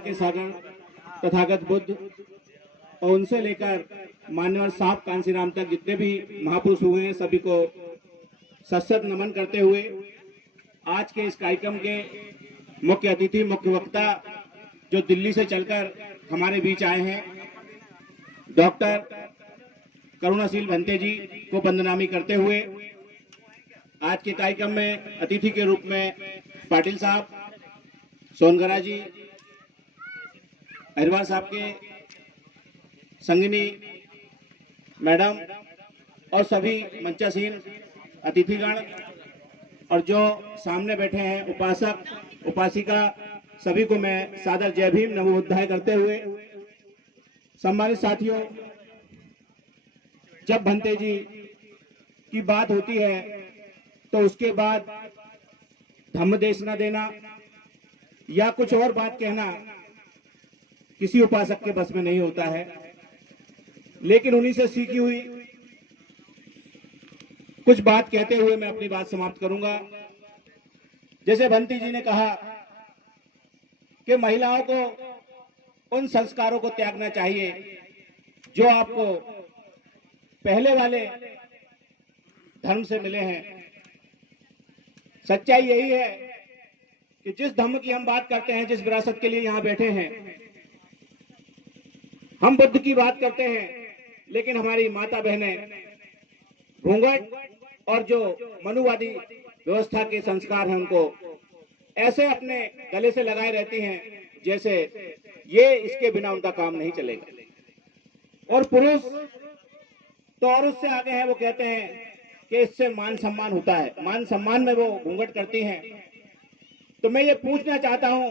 करुणा के सागर तथागत बुद्ध और उनसे लेकर मान्यवर साहब कांसीराम तक जितने भी महापुरुष हुए हैं सभी को सशक्त नमन करते हुए आज के इस कार्यक्रम के मुख्य अतिथि मुख्य वक्ता जो दिल्ली से चलकर हमारे बीच आए हैं डॉक्टर करुणाशील भंते जी को वंदनामी करते हुए आज के कार्यक्रम में अतिथि के रूप में पाटिल साहब, सोनगरा जी, अहिरवार साहब के संगिनी मैडम और सभी मंचासीन अतिथिगण और जो सामने बैठे हैं उपासक उपासिका सभी को मैं सादर जय भीम नमो बुद्धाय करते हुए सम्मानित साथियों, जब भंते जी की बात होती है तो उसके बाद धम्म देशना देना या कुछ और बात कहना किसी उपासक के बस में नहीं होता है, लेकिन उन्हीं से सीखी हुई कुछ बात कहते हुए मैं अपनी बात समाप्त करूंगा। जैसे भंती जी ने कहा कि महिलाओं को उन संस्कारों को त्यागना चाहिए जो आपको पहले वाले धर्म से मिले हैं। सच्चाई यही है कि जिस धर्म की हम बात करते हैं, जिस विरासत के लिए यहां बैठे हैं, हम बुद्ध की बात करते हैं, लेकिन हमारी माता बहनें घूंघट और जो मनुवादी व्यवस्था के संस्कार हैं उनको ऐसे अपने गले से लगाए रहती हैं जैसे ये इसके बिना उनका काम नहीं चलेगा। और पुरुष तो और उससे आगे है, वो कहते हैं कि इससे मान सम्मान होता है, मान सम्मान में वो घूंघट करती हैं। तो मैं ये पूछना चाहता हूं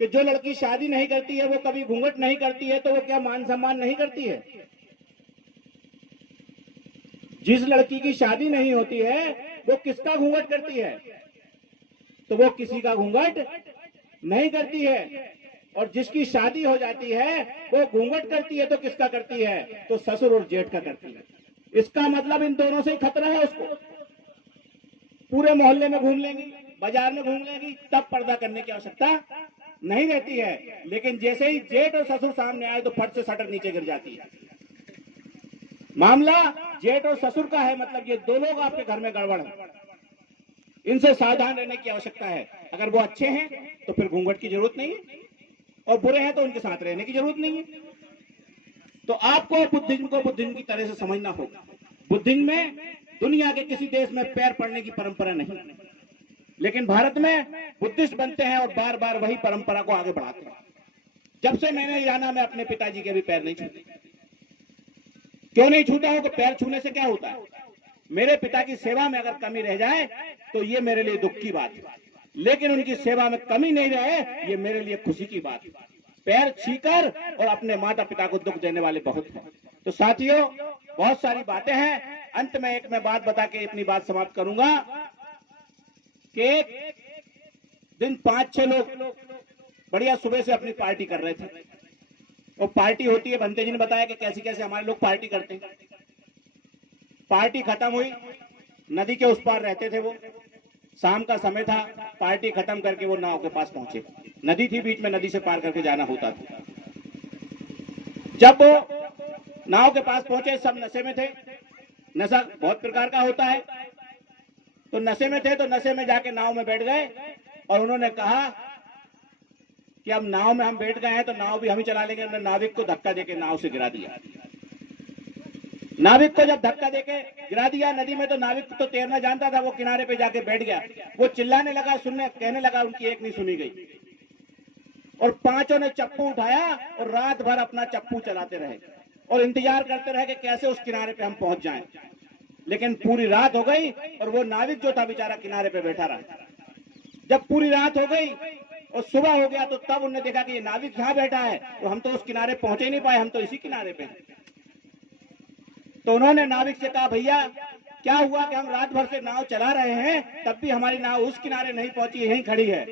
कि जो लड़की शादी नहीं करती है वो कभी घूंघट नहीं करती है तो वो क्या मान सम्मान नहीं करती है? जिस लड़की की शादी नहीं होती है वो किसका घूंघट करती है? तो वो किसी का घूंघट नहीं करती है। और जिसकी शादी हो जाती है वो घूंघट करती है तो किसका करती है? तो ससुर और जेठ का करती है। इसका मतलब इन दोनों से ही खतरा है उसको। पूरे मोहल्ले में घूम लेंगी, बाजार में घूम लेंगी, तब पर्दा करने की आवश्यकता नहीं रहती है। लेकिन जैसे ही जेठ और ससुर सामने आए तो फट से शटर नीचे गिर जाती है। मामला जेठ और ससुर का है, मतलब ये दो लोग आपके घर में गड़बड़ है। इनसे सावधान रहने की आवश्यकता है। अगर वो अच्छे हैं तो फिर घूंघट की जरूरत नहीं है, और बुरे हैं तो उनके साथ रहने की जरूरत नहीं है। तो आपको बुद्धिज्म की तरह से समझना होगा। बुद्धिज्म में दुनिया के किसी देश में पैर पड़ने की परंपरा नहीं, लेकिन भारत में बुद्धिस्ट बनते हैं और बार बार वही परंपरा को आगे बढ़ाते हैं। जब से मैंने जाना मैं अपने पिताजी के भी पैर नहीं छूते। क्यों नहीं छूता हूं? तो पैर छूने से क्या होता है? मेरे पिता की सेवा में अगर कमी रह जाए तो ये मेरे लिए दुख की बात है, लेकिन उनकी सेवा में कमी नहीं रहे ये मेरे लिए खुशी की बात है। पैर छीकर और अपने माता पिता को दुख देने वाले बहुत हैं। तो साथियों, बहुत सारी बातें हैं। अंत में एक मैं बात बता के अपनी बात समाप्त करूंगा कि एक दिन 5-6 लोग बढ़िया सुबह से अपनी पार्टी कर रहे थे। वो पार्टी होती है, भंते जी ने बताया कि कैसे कैसे हमारे लोग पार्टी करते हैं। पार्टी खत्म हुई, नदी के उस पार रहते थे वो, शाम का समय था, पार्टी खत्म करके वो नाव के पास पहुंचे। नदी थी बीच में, नदी से पार करके जाना होता था। जब वो नाव के पास पहुंचे सब नशे में थे। नशा बहुत प्रकार का होता है, तो नशे में थे तो नशे में जाके नाव में बैठ गए और उन्होंने कहा कि अब नाव में हम बैठ गए हैं तो नाव भी हम ही चला लेंगे। उन्होंने नाविक को धक्का देके नाव से गिरा दिया। नाविक को जब धक्का देके गिरा दिया नदी में, तो नाविक तो तैरना जानता था, वो किनारे पे जाके बैठ गया। वो चिल्लाने लगा, सुनने कहने लगा, उनकी एक नहीं सुनी गई। और पांचों ने चप्पू उठाया और रात भर अपना चप्पू चलाते रहे और इंतजार करते रहे कि कैसे उस किनारे पे हम पहुंच जाएं। लेकिन पूरी रात हो गई और वो नाविक जो था बेचारा किनारे पे बैठा रहा। जब पूरी रात हो गई और सुबह हो गया तो तब उन्होंने देखा कि ये नाविक यहाँ बैठा है, तो हम तो उस किनारे पहुंचे ही नहीं पाए, हम तो इसी किनारे पे हैं। तो उन्होंने नाविक से कहा, भैया क्या हुआ कि हम रात भर से नाव चला रहे हैं तब भी हमारी नाव उस किनारे नहीं पहुंची, यहीं खड़ी है।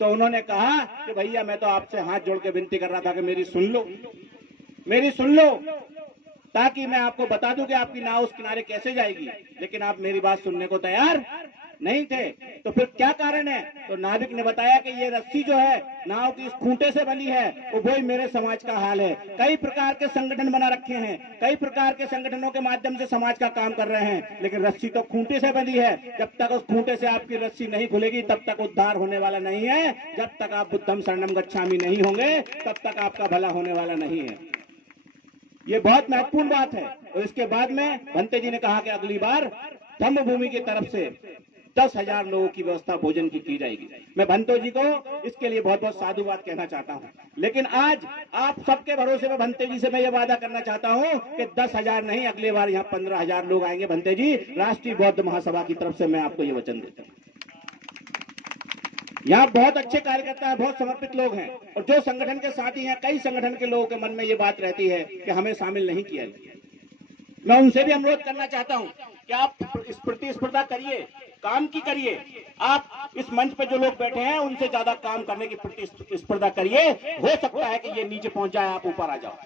तो उन्होंने कहा कि भैया मैं तो आपसे हाथ जोड़ के विनती कर रहा था कि मेरी सुन लो ताकि मैं आपको बता दूं कि आपकी नाव उस किनारे कैसे जाएगी, लेकिन आप मेरी बात सुनने को तैयार नहीं थे, तो फिर क्या कारण है? तो नाविक ने बताया कि ये रस्सी जो है नाव की इस खूंटे से बनी है, वो वही मेरे समाज का हाल है। कई प्रकार के संगठन बना रखे हैं, कई प्रकार के संगठनों के माध्यम से समाज का काम कर रहे हैं, लेकिन रस्सी तो खूंटे से बनी है। जब तक उस खूंटे से आपकी रस्सी नहीं खुलेगी तब तक उद्धार होने वाला नहीं है। जब तक आप बुद्धम शरणम गच्छामि नहीं होंगे तब तक आपका भला होने वाला नहीं है। ये बहुत महत्वपूर्ण बात है। और इसके बाद में भंते जी ने कहा कि अगली बार धम्म भूमि की तरफ से 10,000 लोगों की व्यवस्था भोजन की जाएगी। मैं भंतो जी को इसके लिए बहुत बहुत साधुवाद कहना चाहता हूं। लेकिन आज आप सबके भरोसे में भंते जी से मैं ये वादा करना चाहता हूं कि 10,000 नहीं, अगली बार यहाँ 15,000 लोग आएंगे। भंते जी, राष्ट्रीय बौद्ध महासभा की तरफ से मैं आपको ये वचन देता हूँ। यहाँ बहुत अच्छे कार्यकर्ता हैं, बहुत समर्पित लोग हैं, और जो संगठन के साथी हैं, कई संगठन के लोगों के मन में ये बात रहती है कि हमें शामिल नहीं किया जाए। मैं उनसे भी अनुरोध करना चाहता हूं कि आप इस प्रतिस्पर्धा करिए, काम की करिए। आप इस मंच पे जो लोग बैठे हैं उनसे ज्यादा काम करने की प्रतिस्पर्धा करिए। हो सकता है कि ये नीचे पहुंच जाए, आप ऊपर आ जाओ।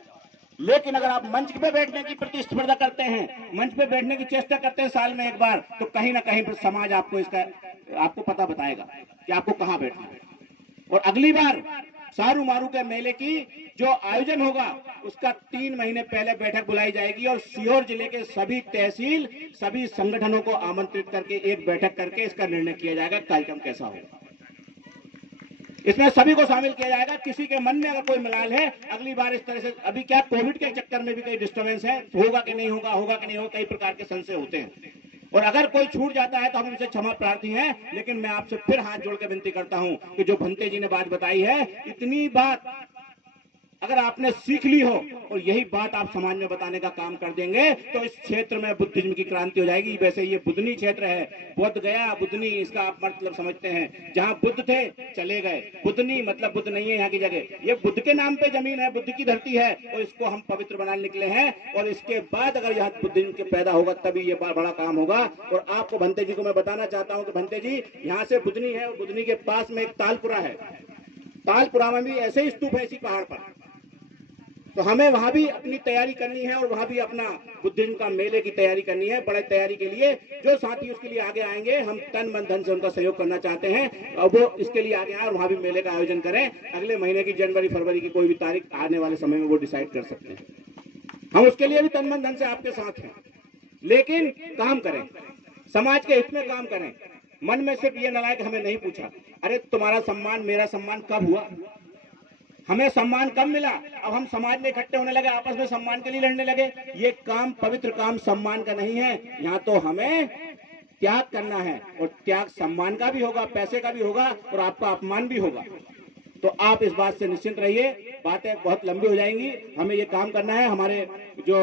लेकिन अगर आप मंच पे बैठने की प्रतिस्पर्धा करते हैं, मंच पे बैठने की चेष्टा करते हैं साल में एक बार, तो कहीं ना कहीं फिर समाज आपको पता बताएगा कि आपको कहां बैठना है। और अगली बार सारू मारू के मेले की जो आयोजन होगा उसका 3 महीने पहले बैठक बुलाई जाएगी, और सीहोर जिले के सभी तहसील, सभी संगठनों को आमंत्रित करके एक बैठक करके इसका निर्णय किया जाएगा कार्यक्रम कैसा होगा। इसमें सभी को शामिल किया जाएगा। किसी के मन में अगर कोई मलाल है, अगली बार इस तरह से, अभी क्या कोविड के चक्कर में भी कई डिस्टर्बेंस है, होगा कि नहीं होगा, होगा कि नहीं होगा, कई प्रकार के संशय होते हैं। और अगर कोई छूट जाता है तो हम उनसे क्षमा प्रार्थी हैं। लेकिन मैं आपसे फिर हाथ जोड़ के विनती करता हूं कि जो भंते जी ने बात बताई है, इतनी बात अगर आपने सीख ली हो और यही बात आप समाज में बताने का काम कर देंगे तो इस क्षेत्र में बुद्धिज्म की क्रांति हो जाएगी। वैसे ये बुद्धनी क्षेत्र है, बुद्ध गया बुद्धनी, इसका आप मतलब समझते हैं। जहां बुद्ध थे चले गए, बुद्धनी मतलब बुद्ध नहीं है यहाँ की जगह। ये बुद्ध के नाम पे जमीन है, बुद्ध की धरती है, और इसको हम पवित्र बनाने निकले हैं। और इसके बाद अगर यहाँ बुद्धिज्म के पैदा होगा तभी ये बड़ा काम होगा। और आपको भंते जी को मैं बताना चाहता हूँ कि भंते जी, यहाँ से बुद्धनी है, और बुद्धनी के पास में एक तालपुरा है। तालपुरा में भी ऐसे ही स्तूप है इसी पहाड़ पर, तो हमें वहां भी अपनी तैयारी करनी है और वहां भी अपना बुद्धिज्म का मेले की तैयारी करनी है। बड़े तैयारी के लिए जो साथी उसके लिए आगे आएंगे, हम तन मन धन से उनका सहयोग करना चाहते हैं, और वो इसके लिए आगे आए और वहां भी मेले का आयोजन करें। अगले महीने की जनवरी फरवरी की कोई भी तारीख आने वाले समय में वो डिसाइड कर सकते हैं। हम उसके लिए भी तन मन धन से आपके साथ हैं, लेकिन काम करें, समाज के हित में काम करें। मन में सिर्फ ये न लाए कि हमें नहीं पूछा। अरे तुम्हारा सम्मान मेरा सम्मान कब हुआ? हमें सम्मान कब मिला? अब हम समाज में इकट्ठे होने लगे, आपस में सम्मान के लिए लड़ने लगे। ये काम, पवित्र काम सम्मान का नहीं है। यहाँ तो हमें त्याग करना है, और त्याग सम्मान का भी होगा, पैसे का भी होगा, और आपका अपमान भी होगा। तो आप इस बात से निश्चिंत रहिए। बातें बहुत लंबी हो जाएंगी, हमें ये काम करना है। हमारे जो